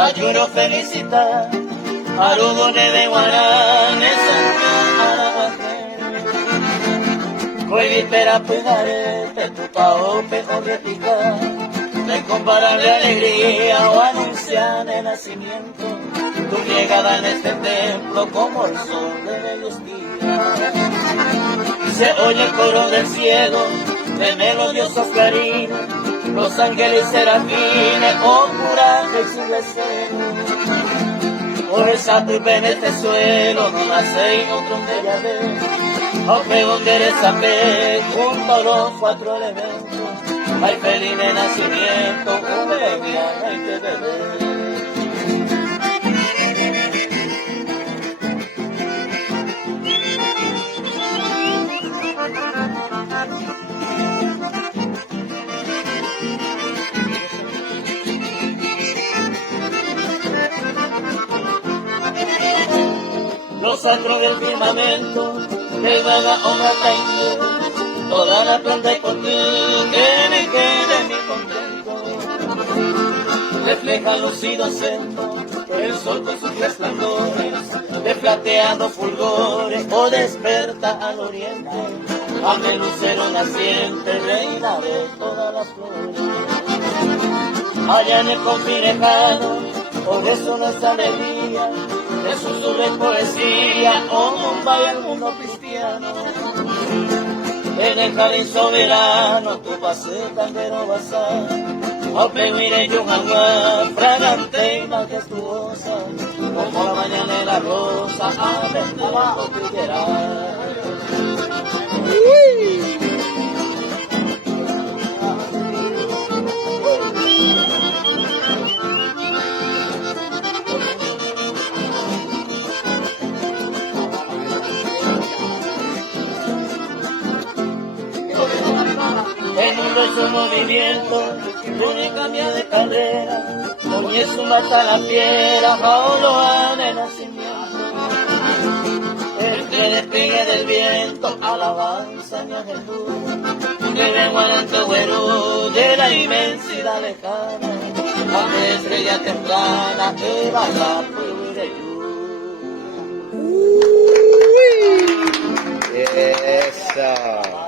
ayuro felicita, arugo de guarane, Hoy víspera pegaré, te tu pao, pejo de picar, la incomparable alegría o anunciar el nacimiento, tu llegada en este templo como el sol de mediodía. Se oye el coro del cielo, de melodiosos clarines, los ángeles serafines, oh coraje y su deseo. Por esa turba en este suelo, no nace y otro de Yahvé, aunque donde eres saber, junto a los cuatro elementos, hay feliz de nacimiento, un bebé hay que beber. Los astros del firmamento, que vaga honra tengo, toda la planta y por ti, que me quede mi contento. Refleja lucido acento, el sol con sus resplandores, de plateados fulgores, o desperta al oriente, ame lucero naciente, reina de todas las flores. Allá en el confín lejano, por eso nuestra alegría, de susurro y poesía, como un baile al mundo cristiano. En el jardín soberano, tu paseo candero basal, al peguire y un agua, fragante y majestuosa, como la mañana de la rosa, abre abajo tu llegar. El mundo es un movimiento, única mía de carrera, hoy es un mata la fiera, ahora de nacimiento. El que despegue del viento, alabanza mi Jesús, que vengo al alto güero de la inmensidad lejana, a mi estrella temprana, que va la Esa.